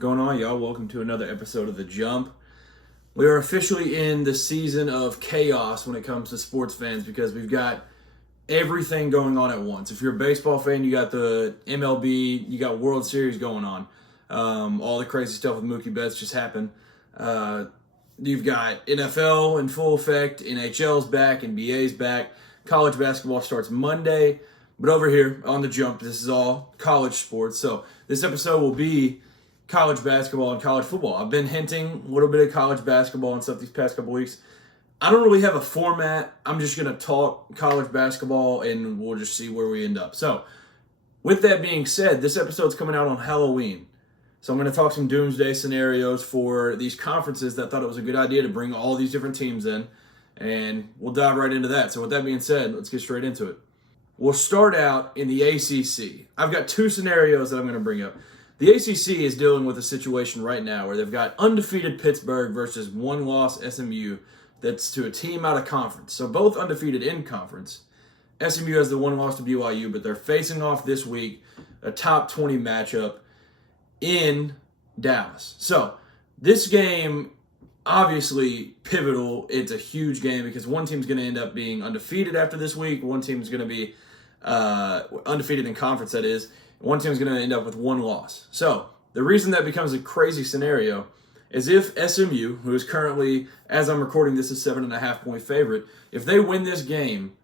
going on, y'all? Welcome to another episode of The Jump. We are officially in the season of chaos when it comes to sports fans because we've got everything going on at once. If you're a baseball fan, you got the MLB, you got World Series going on. All the crazy stuff with Mookie Betts just happened. You've got NFL in full effect, NHL's back, NBA's back. College basketball starts Monday. But over here on The Jump, this is all college sports. So this episode will be college basketball and college football. I've been hinting a little bit of college basketball and stuff these past couple weeks. I don't really have a format. I'm just going to talk college basketball and we'll just see where we end up. So with that being said, this episode's coming out on Halloween. So I'm going to talk some doomsday scenarios for these conferences that thought it was a good idea to bring all these different teams in. And we'll dive right into that. So with that being said, let's get straight into it. We'll start out in the ACC. I've got two scenarios that I'm going to bring up. The ACC is dealing with a situation right now where they've got undefeated Pittsburgh versus one-loss SMU that's to a team out of conference. So both undefeated in conference. SMU has the one loss to BYU, but they're facing off this week a top 20 matchup in Dallas. So this game, obviously pivotal. It's a huge game because one team's going to end up being undefeated after this week. One team's going to be undefeated in conference, that is. One team's going to end up with one loss. So the reason that becomes a crazy scenario is if SMU, who is currently, as I'm recording this, a 7.5-point favorite, if they win this game,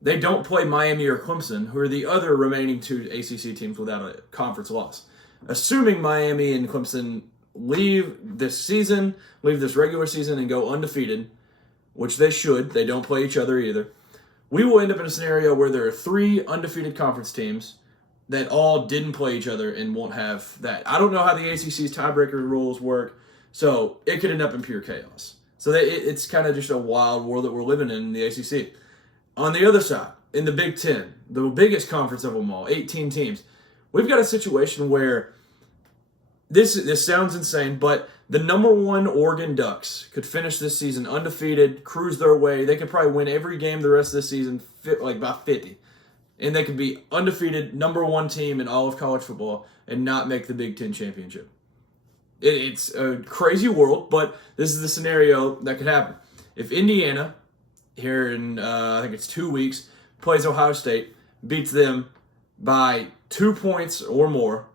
they don't play Miami or Clemson, who are the other remaining two ACC teams without a conference loss. Assuming Miami and Clemson leave this season, leave this regular season, and go undefeated, which they should. They don't play each other either. We will end up in a scenario where there are three undefeated conference teams that all didn't play each other and won't have that. I don't know how the ACC's tiebreaker rules work, so it could end up in pure chaos. So it's kind of just a wild world that we're living in the ACC. On the other side, in the Big Ten, the biggest conference of them all, 18 teams, we've got a situation where this sounds insane, but the number one Oregon Ducks could finish this season undefeated, cruise their way. They could probably win every game the rest of this season, like about 50. And they could be undefeated, number one team in all of college football and not make the Big Ten championship. It's a crazy world, but this is the scenario that could happen. If Indiana, here in I think it's 2 weeks, plays Ohio State, beats them by 2 points or more,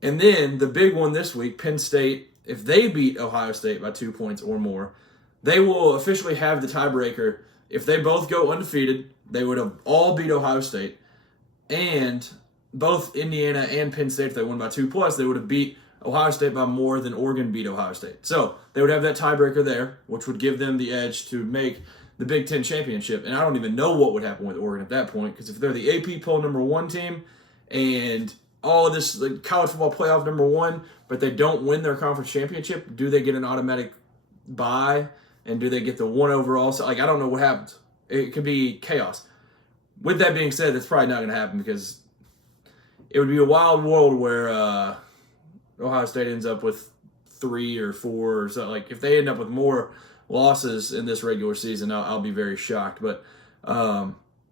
and then the big one this week, Penn State, if they beat Ohio State by 2 points or more, they will officially have the tiebreaker. If they both go undefeated, they would have all beat Ohio State. And both Indiana and Penn State, if they won by 2+, they would have beat Ohio State by more than Oregon beat Ohio State. So they would have that tiebreaker there, which would give them the edge to make the Big Ten championship. And I don't even know what would happen with Oregon at that point, because if they're the AP poll number one team and all of this like college football playoff number one, but they don't win their conference championship, do they get an automatic bye? And do they get the one overall? So, I don't know what happens. It could be chaos. With that being said, it's probably not going to happen because it would be a wild world where Ohio State ends up with 3 or 4 or so. Like, if they end up with more losses in this regular season, I'll be very shocked. But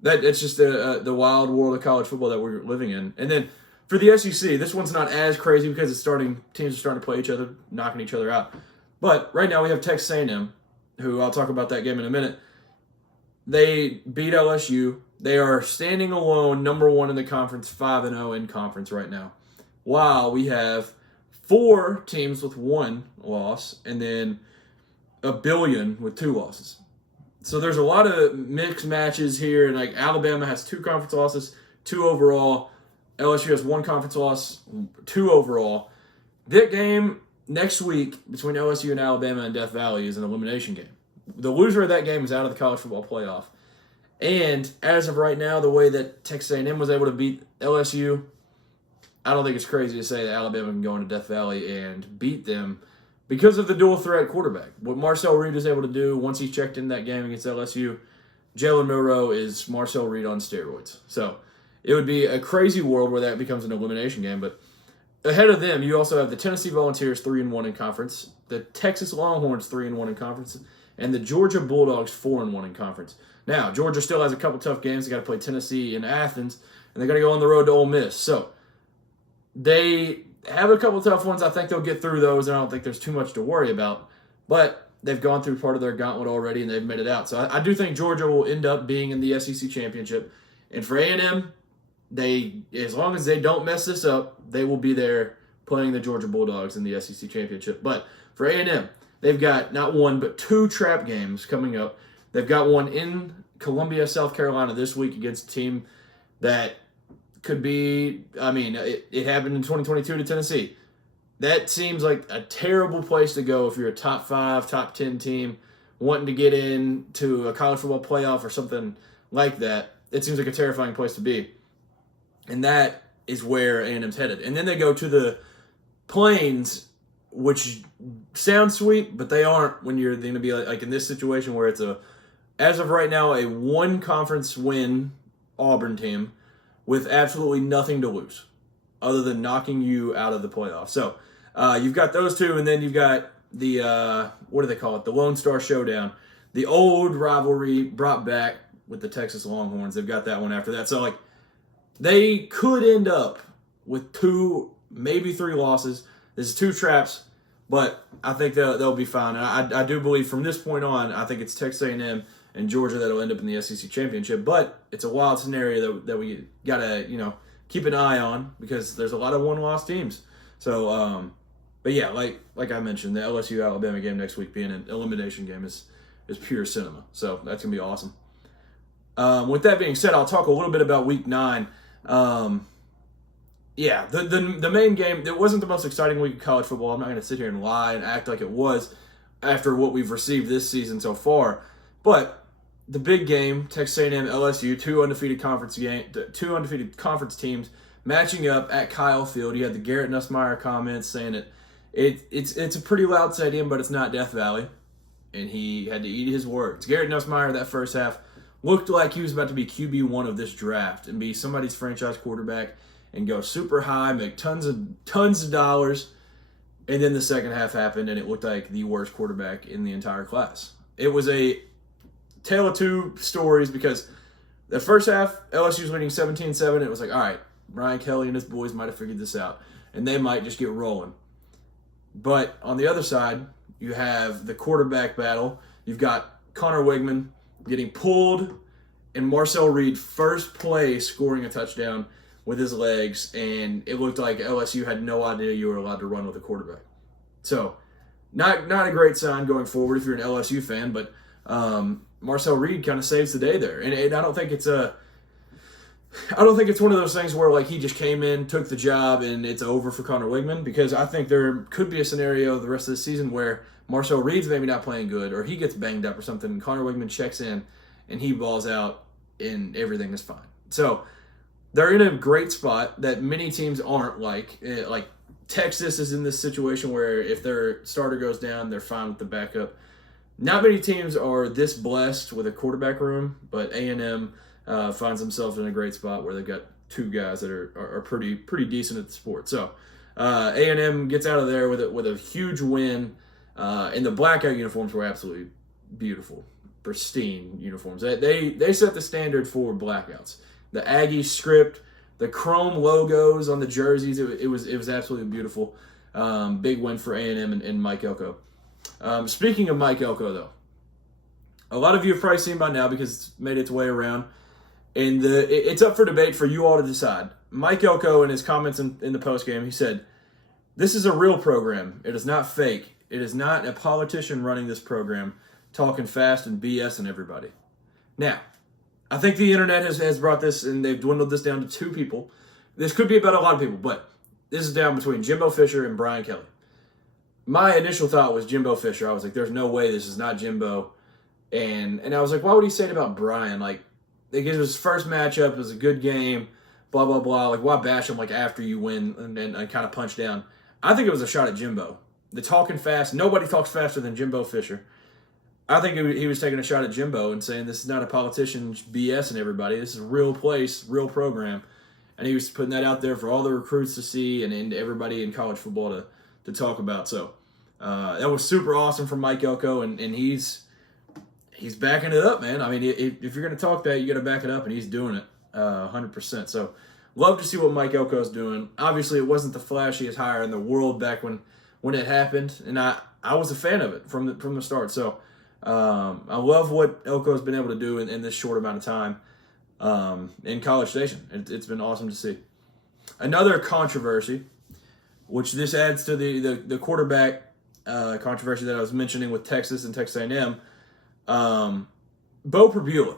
it's just the wild world of college football that we're living in. And then for the SEC, this one's not as crazy because teams are starting to play each other, knocking each other out. But right now we have Texas A&M, who I'll talk about that game in a minute. They beat LSU. They are standing alone, number one in the conference, 5-0 in conference right now. While we have 4 teams with 1 loss and then a billion with 2 losses. So there's a lot of mixed matches here. And like Alabama has 2 conference losses, 2 overall. LSU has 1 conference loss, 2 overall. That game next week between LSU and Alabama and Death Valley is an elimination game. The loser of that game is out of the college football playoff. And as of right now, the way that Texas A&M was able to beat LSU, I don't think it's crazy to say that Alabama can go into Death Valley and beat them because of the dual threat quarterback. What Marcel Reed is able to do once he checked in that game against LSU, Jalen Milroe is Marcel Reed on steroids. So it would be a crazy world where that becomes an elimination game, but ahead of them, you also have the Tennessee Volunteers 3-1 in conference, the Texas Longhorns 3-1 in conference, and the Georgia Bulldogs 4-1 in conference. Now, Georgia still has a couple tough games. They got to play Tennessee in Athens, and they got to go on the road to Ole Miss. So have a couple tough ones. I think they'll get through those, and I don't think there's too much to worry about. But they've gone through part of their gauntlet already, and they've made it out. So I do think Georgia will end up being in the SEC championship. And for A&M, as long as they don't mess this up, they will be there playing the Georgia Bulldogs in the SEC championship. But for A&M, they've got not one but 2 trap games coming up. They've got one in Columbia, South Carolina this week against a team that could be, it happened in 2022 to Tennessee. That seems like a terrible place to go if you're a top 5, top 10 team wanting to get into a college football playoff or something like that. It seems like a terrifying place to be. And that is where A&M's headed. And then they go to the Plains, which sounds sweet, but they aren't when you're going to be like in this situation where it's as of right now, a 1-conference win Auburn team with absolutely nothing to lose other than knocking you out of the playoffs. So you've got those 2, and then you've got the, what do they call it, the Lone Star Showdown. The old rivalry brought back with the Texas Longhorns. They've got that one after that. So, they could end up with 2, maybe 3 losses. This is 2 traps, but I think they'll be fine. And I do believe from this point on, I think it's Texas A&M and Georgia that'll end up in the SEC championship. But it's a wild scenario that we got to, keep an eye on because there's a lot of one-loss teams. So, but yeah, like I mentioned, the LSU-Alabama game next week being an elimination game is pure cinema. So that's going to be awesome. With that being said, I'll talk a little bit about Week 9. The main game, it wasn't the most exciting week of college football. I'm not going to sit here and lie and act like it was after what we've received this season so far. But the big game, Texas A&M, LSU, 2 undefeated conference teams matching up at Kyle Field. You had the Garrett Nussmeier comments saying that it's a pretty loud stadium, but it's not Death Valley. And he had to eat his words. Garrett Nussmeier, that first half, looked like he was about to be QB1 of this draft and be somebody's franchise quarterback and go super high, make tons of dollars. And then the second half happened, and it looked like the worst quarterback in the entire class. It was a tale of 2 stories because the first half, LSU was winning 17-7. It was like, all right, Brian Kelly and his boys might have figured this out, and they might just get rolling. But on the other side, you have the quarterback battle. You've got Connor Wigman getting pulled, and Marcel Reed first play scoring a touchdown with his legs, and it looked like LSU had no idea you were allowed to run with a quarterback. So, not a great sign going forward if you're an LSU fan, but Marcel Reed kind of saves the day there. And I don't think it's one of those things where he just came in, took the job, and it's over for Connor Wigman, because I think there could be a scenario the rest of the season where Marcel Reed's maybe not playing good, or he gets banged up or something, and Connor Wigman checks in, and he balls out, and everything is fine. So they're in a great spot that many teams aren't. Like Texas is in this situation where if their starter goes down, they're fine with the backup. Not many teams are this blessed with a quarterback room, but A&M finds themselves in a great spot where they've got 2 guys that are pretty decent at the sport. So A&M gets out of there with a huge win. And the blackout uniforms were absolutely beautiful, pristine uniforms. They set the standard for blackouts. The Aggie script, the chrome logos on the jerseys, it was absolutely beautiful. Big win for A&M and Mike Elko. Speaking of Mike Elko, though, a lot of you have probably seen by now because it's made its way around, and it's up for debate for you all to decide. Mike Elko, in his comments in the postgame, he said, "This is a real program. It is not fake. It is not a politician running this program, talking fast and BSing everybody." Now, I think the internet has brought this, and they've dwindled this down to 2 people. This could be about a lot of people, but this is down between Jimbo Fisher and Brian Kelly. My initial thought was Jimbo Fisher. I was like, there's no way this is not Jimbo. And I was like, why would he say it about Brian? It was his first matchup. It was a good game, blah, blah, blah. Why bash him after you win and kind of punch down? I think it was a shot at Jimbo. The talking fast, nobody talks faster than Jimbo Fisher. I think he was taking a shot at Jimbo and saying this is not a politician BSing everybody. This is a real place, real program. And he was putting that out there for all the recruits to see and everybody in college football to talk about. So that was super awesome from Mike Elko, and he's backing it up, man. I mean, if you're going to talk that, you got to back it up, and he's doing it 100%. So love to see what Mike Elko's doing. Obviously, it wasn't the flashiest hire in the world back when it happened, and I was a fan of it from the start. So I love what Elko's been able to do in this short amount of time in College Station. It's been awesome to see. Another controversy, which this adds to the quarterback controversy that I was mentioning with Texas and Texas A&M, Bo Perbula.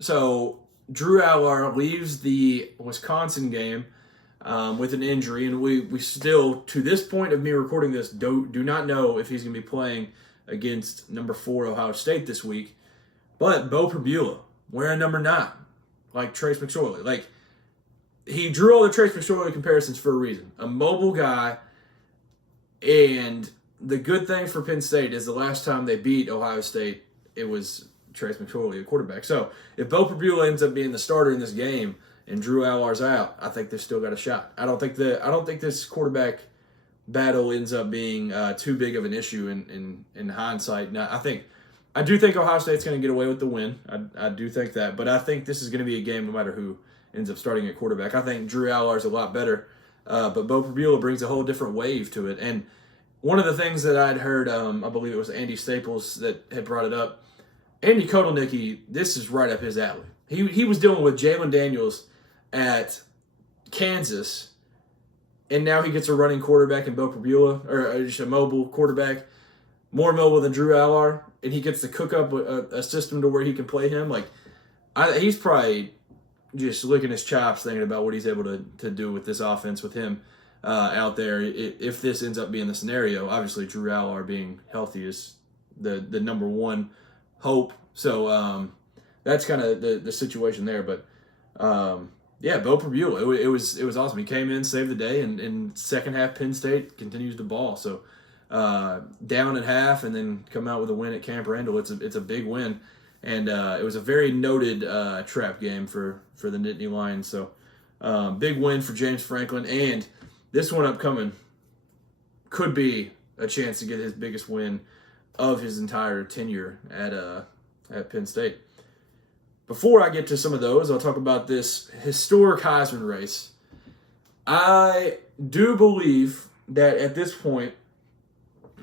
So Drew Allar leaves the Wisconsin game with an injury, and we still, to this point of me recording this, do not know if he's going to be playing against number 4 Ohio State this week. But Bo Perbula, wearing number 9, like Trace McSorley. Like, he drew all the Trace McSorley comparisons for a reason. A mobile guy, and the good thing for Penn State is the last time they beat Ohio State, it was Trace McSorley, a quarterback. So if Bo Perbula ends up being the starter in this game and Drew Allar's out, I think they've still got a shot. I don't think this quarterback battle ends up being too big of an issue in hindsight. Now, I do think Ohio State's going to get away with the win. I do think that, but I think this is going to be a game no matter who ends up starting at quarterback. I think Drew Allar's a lot better, but Bo Perbula brings a whole different wave to it. And one of the things that I'd heard, I believe it was Andy Staples that had brought it up, Andy Kotelnicki, this is right up his alley. He was dealing with Jalen Daniels at Kansas, and now he gets a running quarterback in Bo Perbula, or just a mobile quarterback, more mobile than Drew Allar, and he gets to cook up a system to where he can play him. Like, he's probably just licking his chops thinking about what he's able to do with this offense with him out there. If this ends up being the scenario, obviously Drew Allar being healthy is the number one hope. So that's kind of the situation there. But yeah, Bo Perbula, it was awesome. He came in, saved the day, and in second half Penn State continues to ball. So down at half and then come out with a win at Camp Randall. It's a big win. And it was a very noted trap game for the Nittany Lions. So big win for James Franklin. And this one upcoming could be a chance to get his biggest win of his entire tenure at Penn State. Before I get to some of those, I'll talk about this historic Heisman race. I do believe that at this point,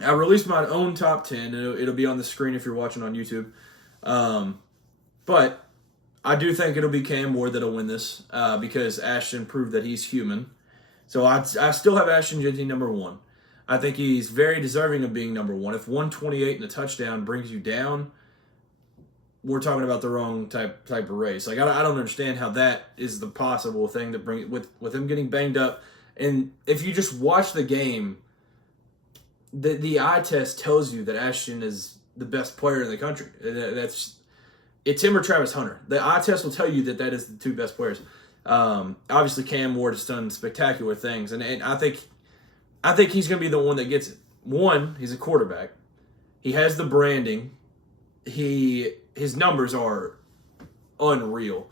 I released my own top 10. It'll be on the screen if you're watching on YouTube. But I do think it'll be Cam Ward that'll win this because Ashton proved that he's human. So I still have Ashton Jeanty number 1. I think he's very deserving of being number 1. If 128 and a touchdown brings you down, we're talking about the wrong type of race. Like, I don't understand how that is the possible thing to bring with him getting banged up. And if you just watch the game, the eye test tells you that Ashton is the best player in the country. It's him or Travis Hunter. The eye test will tell you that is the two best players. Obviously, Cam Ward has done spectacular things, and I think he's going to be the one that gets it. One, he's a quarterback. He has the branding. His numbers are unreal.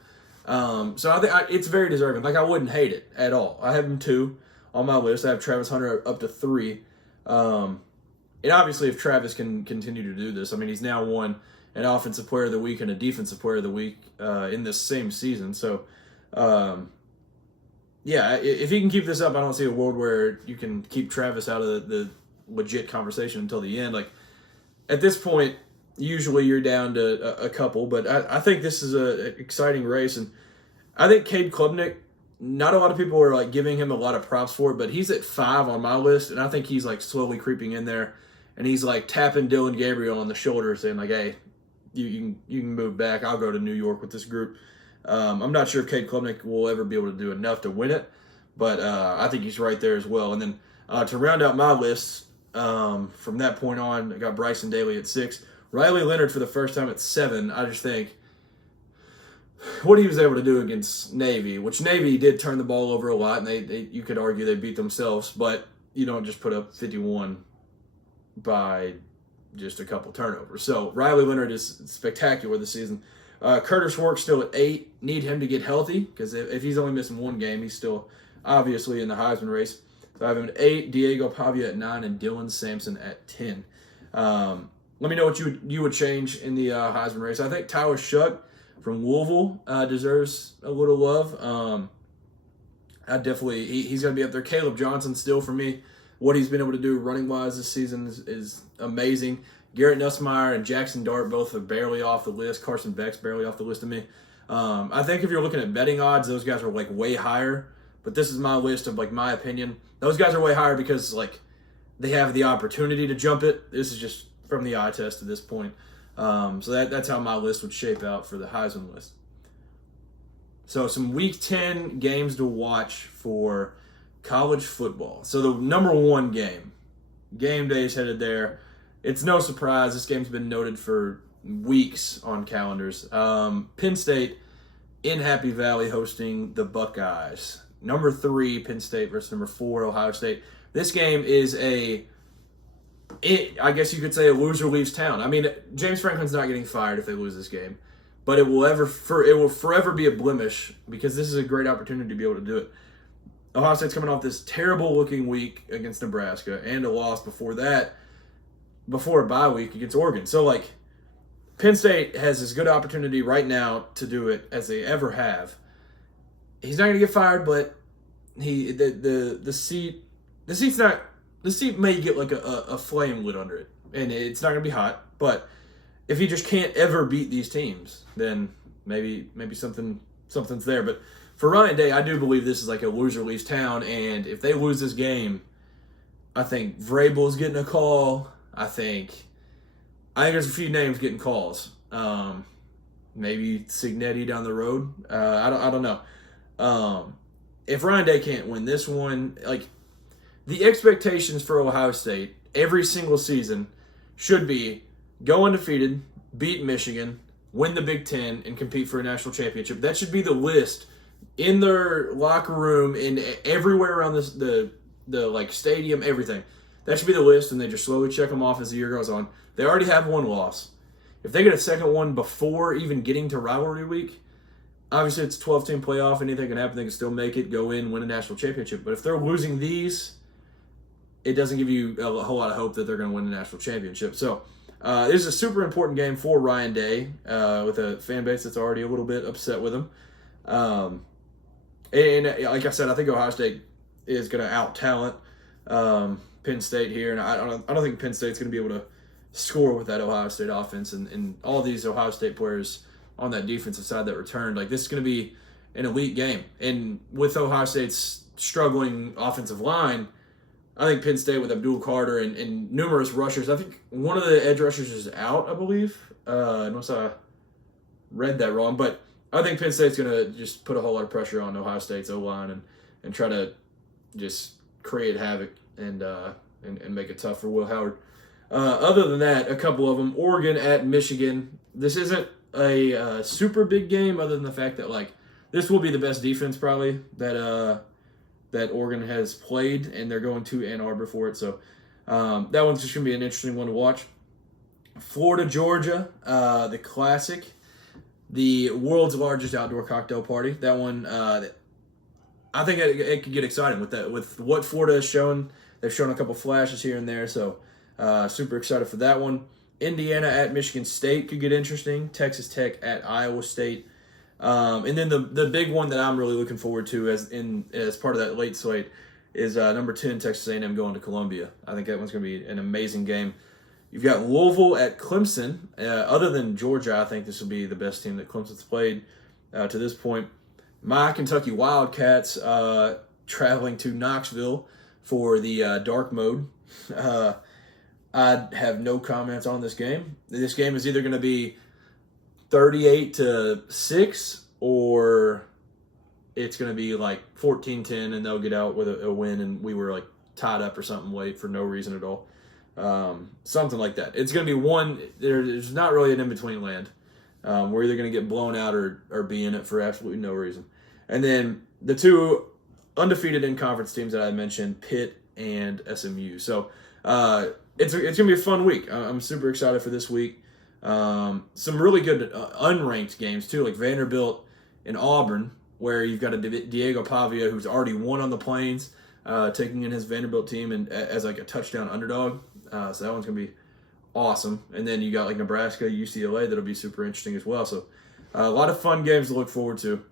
So I think it's very deserving. Like, I wouldn't hate it at all. I have him 2 on my list. I have Travis Hunter up to 3. And obviously, if Travis can continue to do this, I mean, he's now won an Offensive Player of the Week and a Defensive Player of the Week in this same season. So, yeah, if he can keep this up, I don't see a world where you can keep Travis out of the legit conversation until the end. Like, at this point, usually you're down to a couple, but I think this is an exciting race. And I think Cade Klubnik, not a lot of people are like giving him a lot of props for it, but he's at 5 on my list, and I think he's like slowly creeping in there. And he's like tapping Dylan Gabriel on the shoulder, saying like, "Hey, you can move back. I'll go to New York with this group." I'm not sure if Cade Klubnik will ever be able to do enough to win it, but I think he's right there as well. And then to round out my list, from that point on, I got Bryson Daly at 6, Riley Leonard for the first time at 7. I just think what he was able to do against Navy, which Navy did turn the ball over a lot, and they you could argue they beat themselves, but you don't just put up 51 by just a couple turnovers. So Riley Leonard is spectacular this season. Curtis Work still at 8. Need him to get healthy because if he's only missing one game, he's still obviously in the Heisman race. So I have him at 8, Diego Pavia at 9, and Dylan Sampson at 10. Let me know what you would change in the Heisman race. I think Tyler Shuck from Louisville deserves a little love. He's going to be up there. Caleb Johnson still for me. What he's been able to do running wise this season is amazing. Garrett Nussmeier and Jackson Dart both are barely off the list. Carson Beck's barely off the list to me. I think if you're looking at betting odds, those guys are like way higher. But this is my list of like my opinion. Those guys are way higher because like they have the opportunity to jump it. This is just from the eye test at this point. So that's how my list would shape out for the Heisman list. So some Week 10 games to watch for college football. So the number one game day is headed there. It's no surprise. This game's been noted for weeks on calendars. Penn State in Happy Valley hosting the Buckeyes. Number 3, Penn State versus number 4, Ohio State. This game is I guess you could say a loser leaves town. I mean, James Franklin's not getting fired if they lose this game. But it will forever be a blemish because this is a great opportunity to be able to do it. Ohio State's coming off this terrible-looking week against Nebraska and a loss before a bye week against Oregon. So, like, Penn State has this good opportunity right now to do it as they ever have. He's not going to get fired, but the seat may get like a flame lit under it, and it's not going to be hot, but if he just can't ever beat these teams, then maybe something's there. But for Ryan Day, I do believe this is like a loser leaves town, and if they lose this game, I think Vrabel's getting a call. I think there's a few names getting calls. Maybe Signetti down the road. I don't know. If Ryan Day can't win this one, like the expectations for Ohio State every single season should be go undefeated, beat Michigan, win the Big Ten, and compete for a national championship. That should be the list in their locker room, in everywhere around the like stadium, everything. That should be the list, and they just slowly check them off as the year goes on. They already have one loss. If they get a second one before even getting to rivalry week, obviously it's a 12-team playoff. Anything can happen. They can still make it, go in, win a national championship. But if they're losing these, it doesn't give you a whole lot of hope that they're going to win a national championship. So this is a super important game for Ryan Day with a fan base that's already a little bit upset with him. And like I said, I think Ohio State is going to out-talent Penn State here. And I don't think Penn State's going to be able to score with that Ohio State offense and all these Ohio State players on that defensive side that returned. Like, this is going to be an elite game. And with Ohio State's struggling offensive line, I think Penn State with Abdul Carter and numerous rushers. I think one of the edge rushers is out, I believe. Unless I read that wrong. But I think Penn State's going to just put a whole lot of pressure on Ohio State's O-line and try to just create havoc and make it tough for Will Howard. Other than that, a couple of them. Oregon at Michigan. This isn't a super big game other than the fact that, like, this will be the best defense probably that Oregon has played, and they're going to Ann Arbor for it. So that one's just going to be an interesting one to watch. Florida, Georgia, the classic, the world's largest outdoor cocktail party. That one, I think it could get exciting with what Florida has shown. They've shown a couple flashes here and there, so super excited for that one. Indiana at Michigan State could get interesting. Texas Tech at Iowa State. And then the big one that I'm really looking forward to as part of that late slate is number 10 Texas A&M going to Columbia. I think that one's going to be an amazing game. You've got Louisville at Clemson. Other than Georgia, I think this will be the best team that Clemson's played to this point. My Kentucky Wildcats traveling to Knoxville for the dark mode. I have no comments on this game. This game is either going to be 38-6, or it's going to be like 14-10, and they'll get out with a win, and we were like tied up or something late for no reason at all. Something like that. It's going to be one. There's not really an in-between land. We're either going to get blown out or be in it for absolutely no reason. And then the two undefeated in-conference teams that I mentioned, Pitt and SMU. So it's going to be a fun week. I'm super excited for this week. Some really good unranked games too, like Vanderbilt and Auburn, where you've got a Diego Pavia who's already won on the Plains, taking in his Vanderbilt team and as like a touchdown underdog. So that one's gonna be awesome. And then you got like Nebraska, UCLA, that'll be super interesting as well. So a lot of fun games to look forward to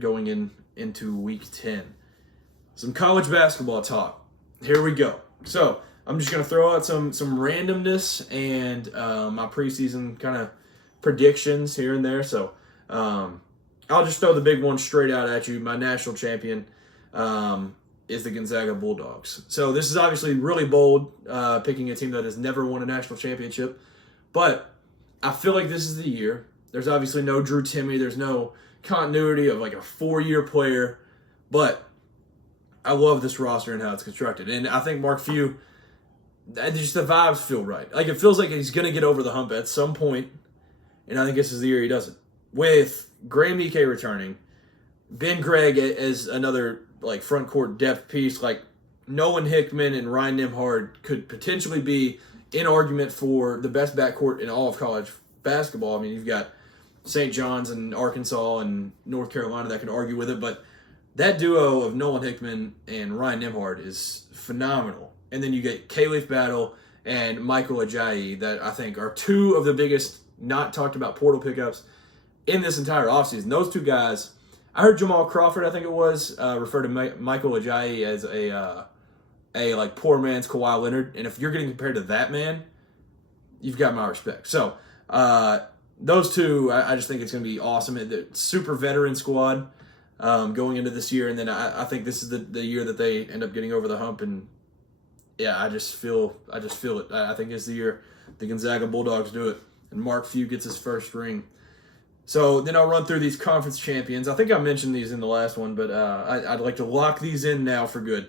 going into Week 10. Some college basketball talk. Here we go. So I'm just going to throw out some randomness and my preseason kind of predictions here and there. So I'll just throw the big one straight out at you. My national champion is the Gonzaga Bulldogs. So this is obviously really bold, picking a team that has never won a national championship. But I feel like this is the year. There's obviously no Drew Timme. There's no continuity of like a 4-year player. But I love this roster and how it's constructed. And I think Mark Few, just the vibes feel right. Like, it feels like he's going to get over the hump at some point, and I think this is the year he does it. With Graham Ike returning, Ben Gregg as another like front court depth piece, like Nolan Hickman and Ryan Nembhard could potentially be in argument for the best backcourt in all of college basketball. I mean, you've got St. John's and Arkansas and North Carolina that can argue with it, but that duo of Nolan Hickman and Ryan Nembhard is phenomenal. And then you get Khalif Battle and Michael Ajayi that I think are two of the biggest not talked about portal pickups in this entire offseason. Those two guys, I heard Jamal Crawford, I think it was, refer to Michael Ajayi as a like poor man's Kawhi Leonard. And if you're getting compared to that man, you've got my respect. So those two, I just think it's going to be awesome. The super veteran squad going into this year. And then I think this is the year that they end up getting over the hump. And yeah, I just feel it. I think it's the year the Gonzaga Bulldogs do it. And Mark Few gets his first ring. So then I'll run through these conference champions. I think I mentioned these in the last one, but I'd like to lock these in now for good.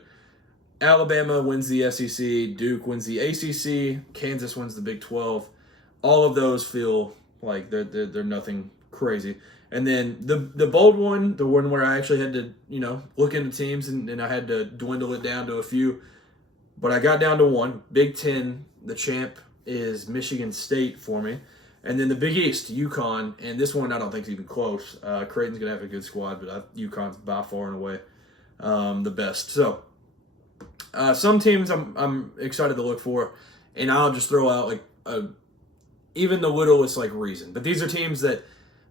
Alabama wins the SEC. Duke wins the ACC. Kansas wins the Big 12. All of those feel like they're nothing crazy. And then the bold one, the one where I actually had to look into teams and I had to dwindle it down to a few, but I got down to one. Big 10, the champ is Michigan State for me. And then the Big East, UConn, and this one I don't think is even close. Creighton's going to have a good squad, but UConn's by far and away the best. So some teams I'm excited to look for, and I'll just throw out like even the littlest like reason. But these are teams that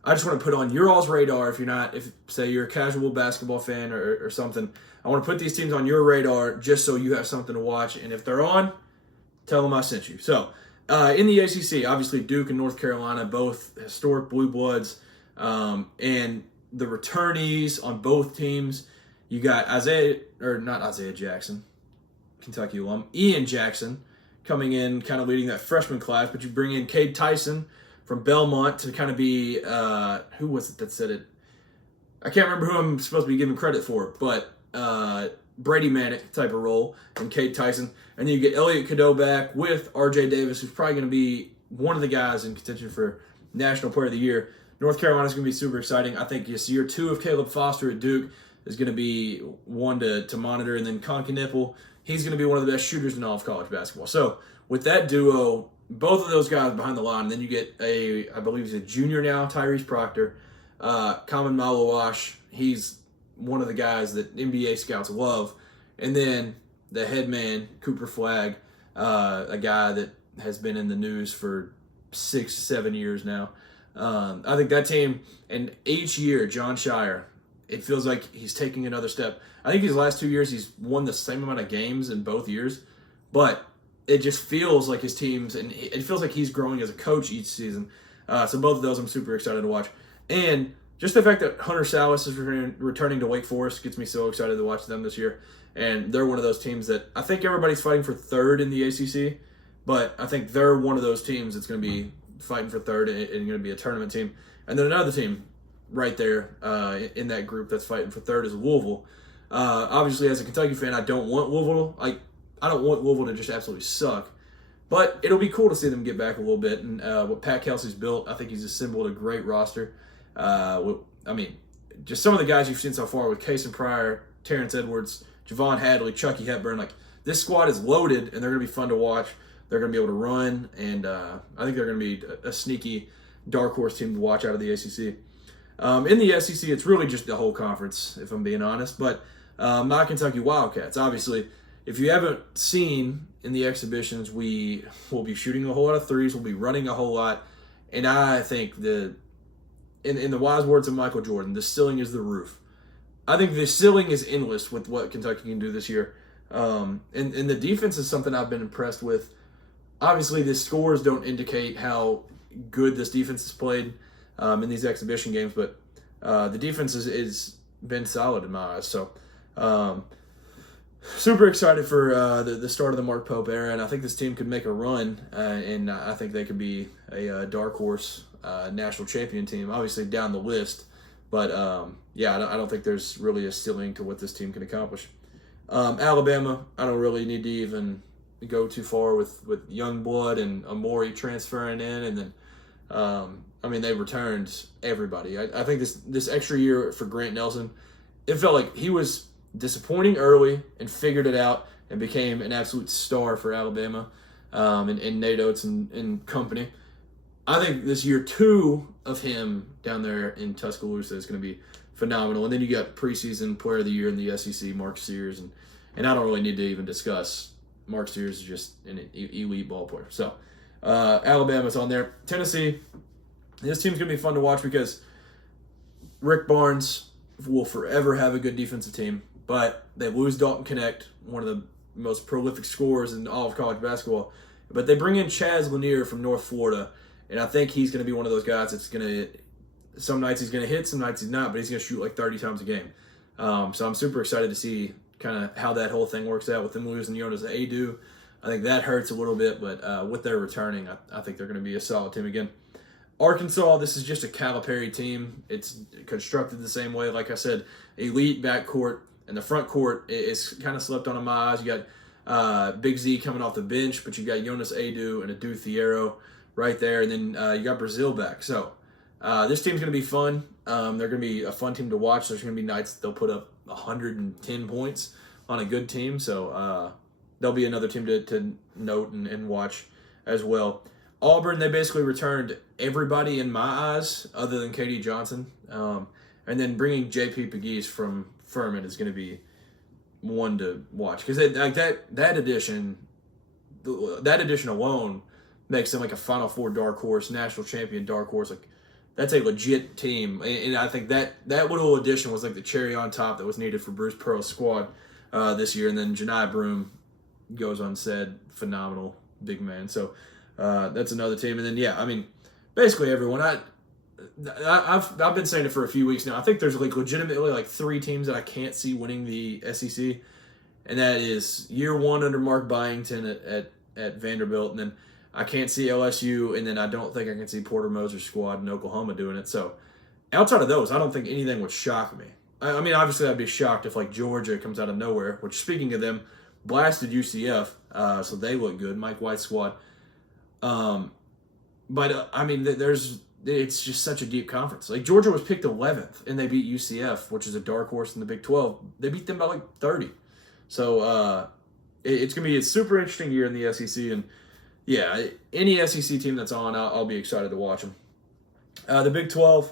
I just want to put on your all's radar. If say you're a casual basketball fan or something, I want to put these teams on your radar just so you have something to watch. And if they're on, tell them I sent you. So in the ACC, obviously Duke and North Carolina, both historic blue bloods, and the returnees on both teams. You got Kentucky alum, Ian Jackson coming in, kind of leading that freshman class, but you bring in Cade Tyson from Belmont to kind of be, who was it that said it? I can't remember who I'm supposed to be giving credit for, but Brady Manick type of role and Cade Tyson. And then you get Elliot Cadeau back with R.J. Davis, who's probably going to be one of the guys in contention for National Player of the Year. North Carolina's going to be super exciting. I think this year 2 of Caleb Foster at Duke is going to be one to monitor. And then Conky Nipple, he's going to be one of the best shooters in all of college basketball. So with that duo, both of those guys behind the line, and then you get I believe he's a junior now, Tyrese Proctor, Common Malawash. He's one of the guys that NBA scouts love. And then the head man, Cooper Flagg, a guy that has been in the news for 6-7 years now. I think that team, and each year, John Shire, it feels like he's taking another step. I think these last 2 years, he's won the same amount of games in both years, but it just feels like his teams, and it feels like he's growing as a coach each season. So both of those I'm super excited to watch. And just the fact that Hunter Salas is returning to Wake Forest gets me so excited to watch them this year. And they're one of those teams that I think everybody's fighting for third in the ACC, but I think they're one of those teams that's going to be fighting for third and going to be a tournament team. And then another team right there in that group that's fighting for third is Louisville. Obviously, as a Kentucky fan, I don't want Louisville. I don't want Louisville to just absolutely suck, but it'll be cool to see them get back a little bit. And what Pat Kelsey's built, I think he's assembled a great roster. Just some of the guys you've seen so far with Cason Pryor, Terrence Edwards, Javon Hadley, Chucky Hepburn, like this squad is loaded and they're going to be fun to watch. They're going to be able to run, and I think they're going to be a sneaky dark horse team to watch out of the ACC. In the SEC, it's really just the whole conference, if I'm being honest. But my Kentucky Wildcats, obviously, if you haven't seen in the exhibitions, we will be shooting a whole lot of threes. We'll be running a whole lot. And I think in the wise words of Michael Jordan, the ceiling is the roof. I think the ceiling is endless with what Kentucky can do this year. And the defense is something I've been impressed with. Obviously, the scores don't indicate how good this defense has played in these exhibition games, but the defense is been solid in my eyes. So, super excited for the start of the Mark Pope era, and I think this team could make a run, and I think they could be a dark horse national champion team, obviously down the list. But, I don't think there's really a ceiling to what this team can accomplish. Alabama, I don't really need to even go too far with young blood and Amori transferring in, and then they returned everybody. I think this extra year for Grant Nelson, it felt like he was disappointing early and figured it out and became an absolute star for Alabama and Nate Oates and company. I think this year 2 of him down there in Tuscaloosa is going to be phenomenal. And then you got preseason player of the year in the SEC, Mark Sears, and I don't really need to even discuss. Mark Sears is just an elite ball player. So Alabama's on there. Tennessee, this team's going to be fun to watch because Rick Barnes will forever have a good defensive team, but they lose Dalton Connect, one of the most prolific scorers in all of college basketball. But they bring in Chaz Lanier from North Florida, and I think he's going to be one of those guys that's going to – some nights he's going to hit, some nights he's not, but he's going to shoot like 30 times a game. So I'm super excited to see kind of how that whole thing works out with them losing Jonas Adu. I think that hurts a little bit, but with their returning, I think they're going to be a solid team again. Arkansas, this is just a Calipari team. It's constructed the same way. Like I said, elite backcourt, and the front court is kind of slept on in my eyes. You got Big Z coming off the bench, but you got Jonas Adu and Adu Thiero right there, and then you got Brazil back. So this team's going to be fun. They're going to be a fun team to watch. There's going to be nights they'll put up 110 points on a good team. So they'll be another team to note and watch as well. Auburn, they basically returned everybody in my eyes other than KD Johnson. And then bringing JP Pegues from Furman is going to be one to watch. Because that addition alone makes them like a Final Four dark horse, national champion dark horse. Like, that's a legit team. And I think that little addition was like the cherry on top that was needed for Bruce Pearl's squad this year. And then Janai Broome goes unsaid. Phenomenal big man. So that's another team. And then, basically everyone. I've been saying it for a few weeks now. I think there's like legitimately like 3 teams that I can't see winning the SEC. And that is year 1 under Mark Byington at Vanderbilt. And then I can't see LSU, and then I don't think I can see Porter Moser's squad in Oklahoma doing it. So outside of those, I don't think anything would shock me. I mean, obviously I'd be shocked if like Georgia comes out of nowhere, which speaking of them, blasted UCF, so they look good, Mike White's squad. It's just such a deep conference. Like Georgia was picked 11th, and they beat UCF, which is a dark horse in the Big 12. They beat them by like 30. So it's going to be a super interesting year in the SEC, and yeah, any SEC team that's on, I'll be excited to watch them. The Big 12,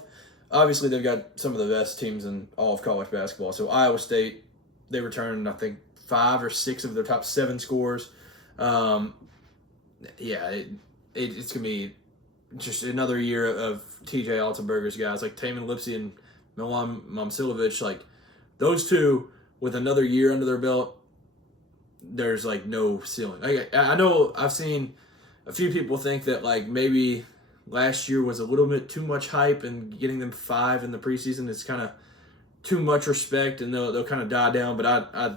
obviously they've got some of the best teams in all of college basketball. So Iowa State, they returned, I think, 5 or 6 of their top 7 scores. It's going to be just another year of TJ Altenberger's guys, like Taman Lipsy and Milan Momcilovic. Like, those two, with another year under their belt, there's, like, no ceiling. I know I've seen a few people think that, like, maybe last year was a little bit too much hype, and getting them 5 in the preseason is kind of too much respect, and they'll kind of die down. But I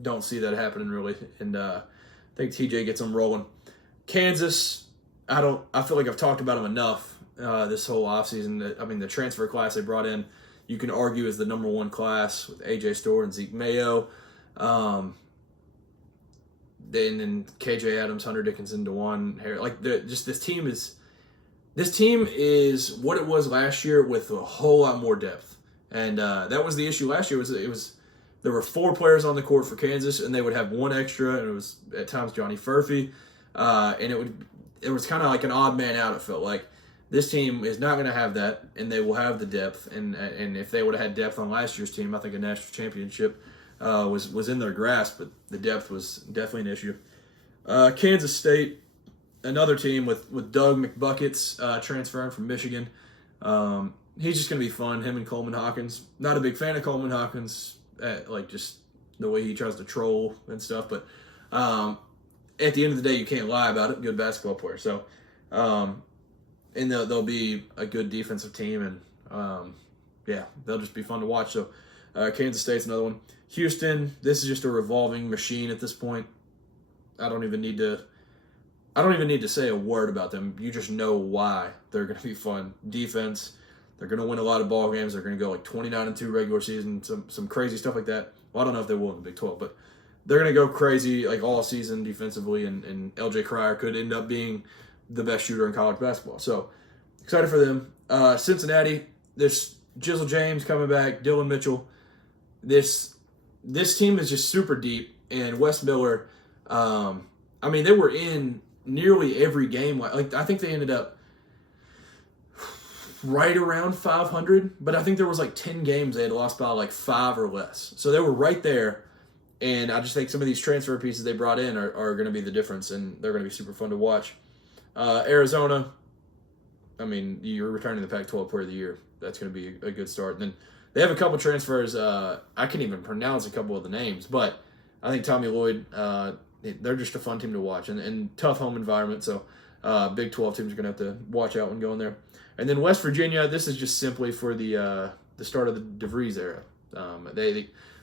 don't see that happening really, and I think TJ gets them rolling. Kansas, I feel like I've talked about them enough this whole offseason. I mean, the transfer class they brought in, you can argue is the number 1 class with AJ Storr and Zeke Mayo. Then KJ Adams, Hunter Dickinson, DeJuan Harris. Like, this team is what it was last year with a whole lot more depth. And that was the issue last year. There were 4 players on the court for Kansas, and they would have 1 extra, and it was at times Johnny Furphy. And it was kind of like an odd man out, it felt like. This team is not going to have that, and they will have the depth. And if they would have had depth on last year's team, I think a national championship was in their grasp, but the depth was definitely an issue. Kansas State, another team with Doug McBuckets transferring from Michigan. he's just going to be fun, him and Coleman Hawkins. Not a big fan of Coleman Hawkins, just the way he tries to troll and stuff, but at the end of the day, you can't lie about it. Good basketball player. So, and they'll be a good defensive team, and they'll just be fun to watch. So, Kansas State's another one. Houston, this is just a revolving machine at this point. I don't even need to say a word about them. You just know why they're going to be fun. Defense, they're going to win a lot of ball games. They're going to go like 29-2 regular season, some crazy stuff like that. Well, I don't know if they will in the Big 12, but they're going to go crazy like all season defensively, and LJ Cryer could end up being the best shooter in college basketball. So, excited for them. Cincinnati, there's Jizzle James coming back, Dylan Mitchell. This team is just super deep, and Wes Miller, they were in nearly every game. Like I think they ended up right around 500, but I think there was like 10 games they had lost by like 5 or less. So they were right there, and I just think some of these transfer pieces they brought in are going to be the difference, and they're going to be super fun to watch. Arizona, you're returning the Pac-12 Player of the Year. That's going to be a good start. And then they have a couple transfers. I can't even pronounce a couple of the names, but I think Tommy Lloyd, they're just a fun team to watch, and tough home environment. So Big 12 teams are going to have to watch out when going there. And then West Virginia, this is just simply for the start of the DeVries era.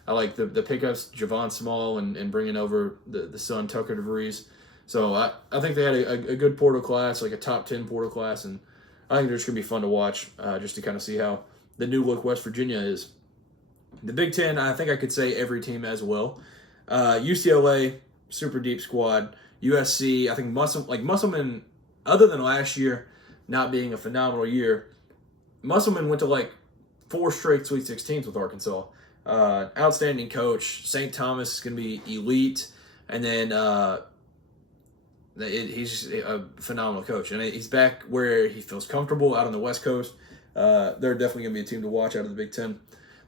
I like the pickups, Javon Small, and bringing over the son, Tucker DeVries. So I think they had a good portal class, like a top 10 portal class, and I think they're just going to be fun to watch just to kind of see how the new look West Virginia is. The Big 10, I think I could say every team as well. UCLA, super deep squad. USC, I think Musselman, other than last year not being a phenomenal year, Musselman went to like 4 straight Sweet 16s with Arkansas. Outstanding coach. St. Thomas is going to be elite. And then he's just a phenomenal coach. And he's back where he feels comfortable out on the West Coast. They're definitely going to be a team to watch out of the Big Ten.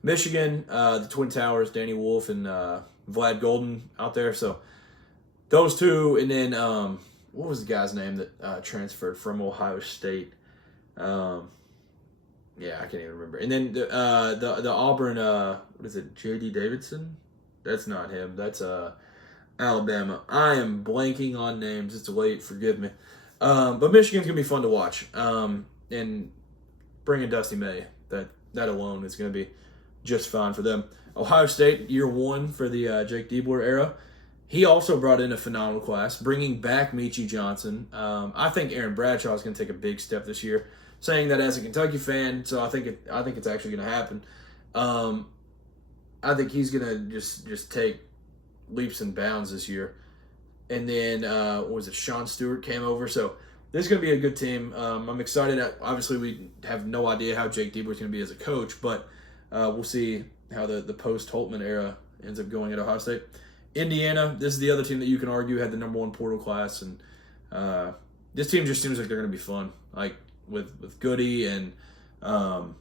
Michigan, the Twin Towers, Danny Wolf and Vlad Golden out there. So those two. And then what was the guy's name that transferred from Ohio State? I can't even remember. And then the Auburn, what is it, J.D. Davidson? That's not him. That's Alabama. I am blanking on names. It's late. Forgive me. But Michigan's going to be fun to watch. And bringing Dusty May, that alone is going to be just fine for them. Ohio State, year 1 for the Jake Diebler era. He also brought in a phenomenal class, bringing back Meechie Johnson. I think Aaron Bradshaw is going to take a big step this year. Saying that as a Kentucky fan, so I think it's actually going to happen. I think he's going to just take leaps and bounds this year. And then Sean Stewart came over. So this is going to be a good team. I'm excited. Obviously, we have no idea how Jake Diebler is going to be as a coach, but we'll see how the post-Holtman era ends up going at Ohio State. Indiana, this is the other team that you can argue had the number 1 portal class, and this team just seems like they're going to be fun. Like with Goody and I'm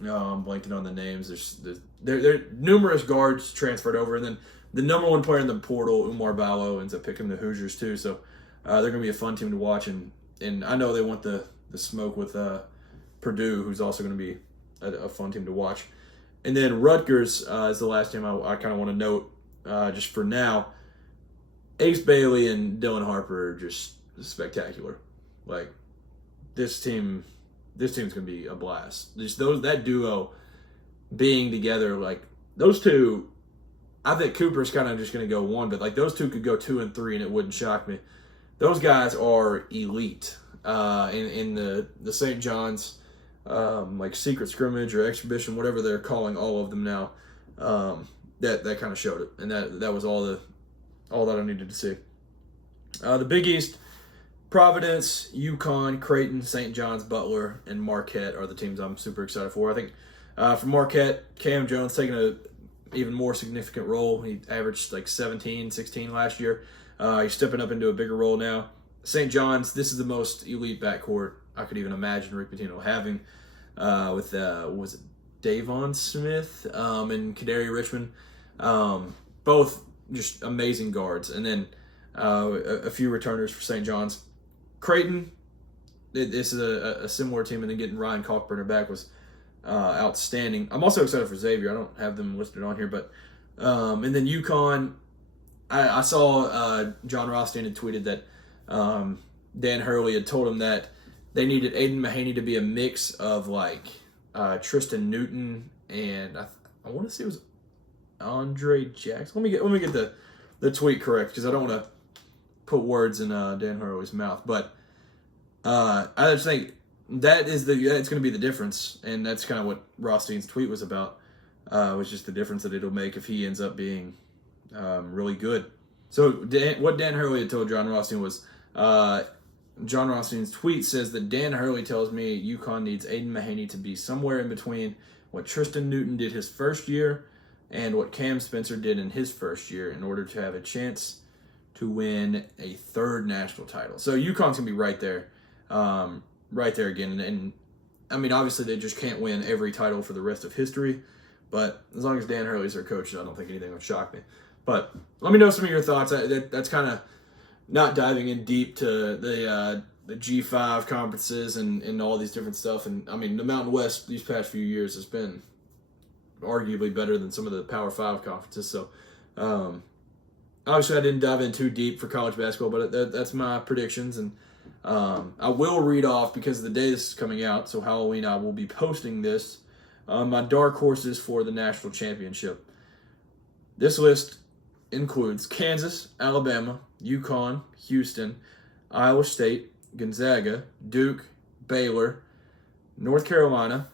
blanking on the names. There are numerous guards transferred over, and then the number 1 player in the portal, Umar Ballo, ends up picking the Hoosiers too. So they're going to be a fun team to watch, and I know they want the smoke with Purdue, who's also going to be a fun team to watch. And then Rutgers is the last team I kind of want to note just for now. Ace Bailey and Dylan Harper are just spectacular. Like this team's going to be a blast. Just that duo being together, like those two. I think Cooper's kind of just going to go 1, but like those two could go 2 and 3, and it wouldn't shock me. Those guys are elite in the St. John's like secret scrimmage or exhibition, whatever they're calling all of them now. That kind of showed it, and that was all that I needed to see. The Big East. Providence, UConn, Creighton, St. John's, Butler, and Marquette are the teams I'm super excited for. I think for Marquette, Cam Jones taking an even more significant role. He averaged like 17, 16 last year. He's stepping up into a bigger role now. St. John's, this is the most elite backcourt I could even imagine Rick Pitino having with, was it Davon Smith and Kadary Richmond. Both just amazing guards. And then a few returners for St. John's. Creighton, this is a similar team, and then getting Ryan Kalkbrenner back was outstanding. I'm also excited for Xavier. I don't have them listed on here, but and then UConn, I saw John Rothstein had tweeted that Dan Hurley had told him that they needed Aiden Mahaney to be a mix of like Tristan Newton and I want to say it was Andre Jackson. Let me get the tweet correct because I don't want to put words in Dan Hurley's mouth, but I just think it's going to be the difference, and that's kind of what Rothstein's tweet was about. Was just the difference that it'll make if he ends up being really good. So what Dan Hurley had told John Rothstein was, John Rothstein's tweet says that Dan Hurley tells me UConn needs Aiden Mahaney to be somewhere in between what Tristan Newton did his first year and what Cam Spencer did in his first year in order to have a chance to win a third national title. So UConn's going to be right there again. And I mean, obviously they just can't win every title for the rest of history, but as long as Dan Hurley's their coach, I don't think anything would shock me. But let me know some of your thoughts. That's kind of not diving in deep to the G5 conferences and all these different stuff. And I mean, the Mountain West these past few years has been arguably better than some of the Power 5 conferences. So obviously I didn't dive in too deep for college basketball, but that's my predictions. And I will read off, because the day this is coming out, so Halloween, I will be posting this, my dark horses for the national championship. This list includes Kansas, Alabama, UConn, Houston, Iowa State, Gonzaga, Duke, Baylor, North Carolina,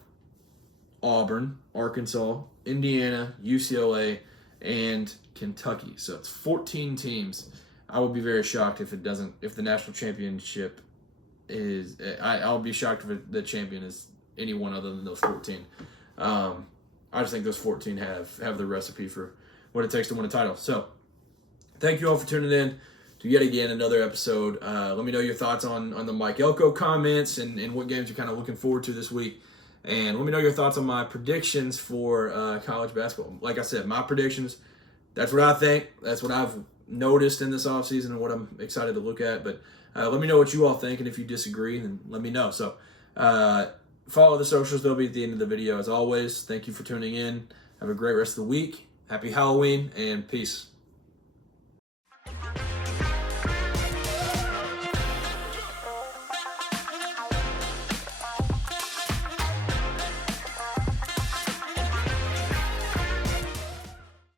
Auburn, Arkansas, Indiana, UCLA, and Kentucky. So it's 14 teams. I would be very shocked if the national championship is, I'll be shocked if the champion is anyone other than those 14. I just think those 14 have the recipe for what it takes to win a title. So thank you all for tuning in to yet again another episode. Let me know your thoughts on the Mike Elko comments and what games you're kind of looking forward to this week. And let me know your thoughts on my predictions for college basketball. Like I said, my predictions, that's what I think. That's what I've noticed in this offseason and what I'm excited to look at. But let me know what you all think, and if you disagree, then let me know. So follow the socials. They'll be at the end of the video. As always, thank you for tuning in. Have a great rest of the week. Happy Halloween, and peace.